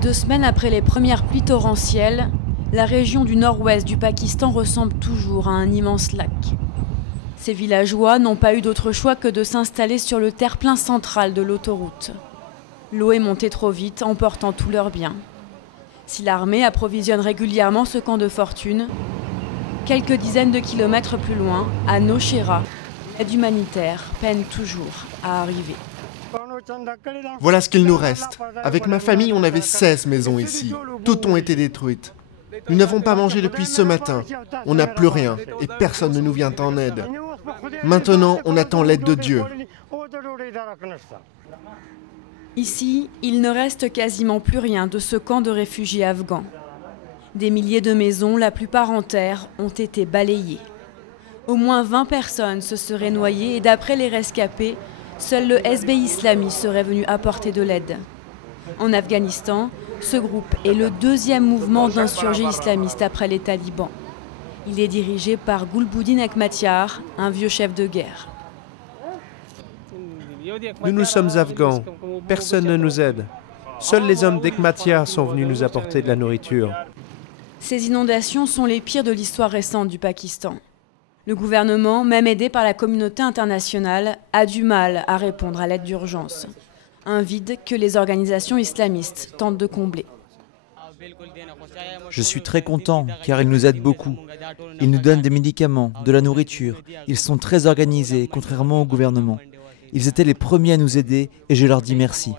2 semaines après les premières pluies torrentielles, la région du nord-ouest du Pakistan ressemble toujours à un immense lac. Ces villageois n'ont pas eu d'autre choix que de s'installer sur le terre-plein central de l'autoroute. L'eau est montée trop vite, emportant tous leurs biens. Si l'armée approvisionne régulièrement ce camp de fortune, quelques dizaines de kilomètres plus loin, à Nowshera, l'aide humanitaire peine toujours à arriver. Voilà ce qu'il nous reste. Avec ma famille, on avait 16 maisons ici. Toutes ont été détruites. Nous n'avons pas mangé depuis ce matin. On n'a plus rien et personne ne nous vient en aide. Maintenant, on attend l'aide de Dieu. Ici, il ne reste quasiment plus rien de ce camp de réfugiés afghans. Des milliers de maisons, la plupart en terre, ont été balayées. Au moins 20 personnes se seraient noyées et d'après les rescapés, seul le SB Islami serait venu apporter de l'aide. En Afghanistan, ce groupe est le 2e mouvement d'insurgés islamistes après les talibans. Il est dirigé par Gulbuddin Hekmatyar, un vieux chef de guerre. Nous sommes afghans. Personne ne nous aide. Seuls les hommes d'Hekmatyar sont venus nous apporter de la nourriture. Ces inondations sont les pires de l'histoire récente du Pakistan. Le gouvernement, même aidé par la communauté internationale, a du mal à répondre à l'aide d'urgence. Un vide que les organisations islamistes tentent de combler. Je suis très content car ils nous aident beaucoup. Ils nous donnent des médicaments, de la nourriture. Ils sont très organisés, contrairement au gouvernement. Ils étaient les premiers à nous aider et je leur dis merci.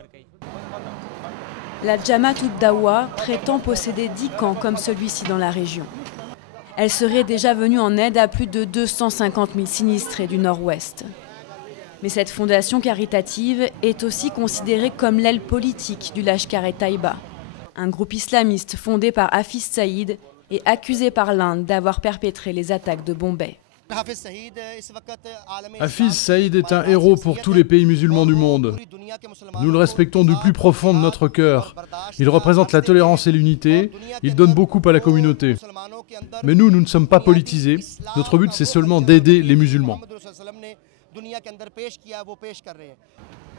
La Jamaat ud-Dawa prétend posséder 10 camps comme celui-ci dans la région. Elle serait déjà venue en aide à plus de 250 000 sinistrés du nord-ouest. Mais cette fondation caritative est aussi considérée comme l'aile politique du Lashkar-e-Taïba, un groupe islamiste fondé par Hafiz Saïd et accusé par l'Inde d'avoir perpétré les attaques de Bombay. Hafiz Saïd est un héros pour tous les pays musulmans du monde. Nous le respectons du plus profond de notre cœur. Il représente la tolérance et l'unité. Il donne beaucoup à la communauté. Mais nous ne sommes pas politisés. Notre but, c'est seulement d'aider les musulmans.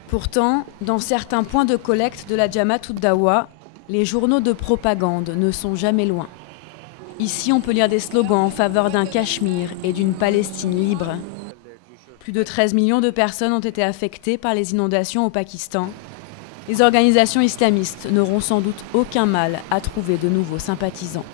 Pourtant, dans certains points de collecte de la Jamaat ud-Dawa, les journaux de propagande ne sont jamais loin. Ici, on peut lire des slogans en faveur d'un Cachemire et d'une Palestine libre. Plus de 13 millions de personnes ont été affectées par les inondations au Pakistan. Les organisations islamistes n'auront sans doute aucun mal à trouver de nouveaux sympathisants.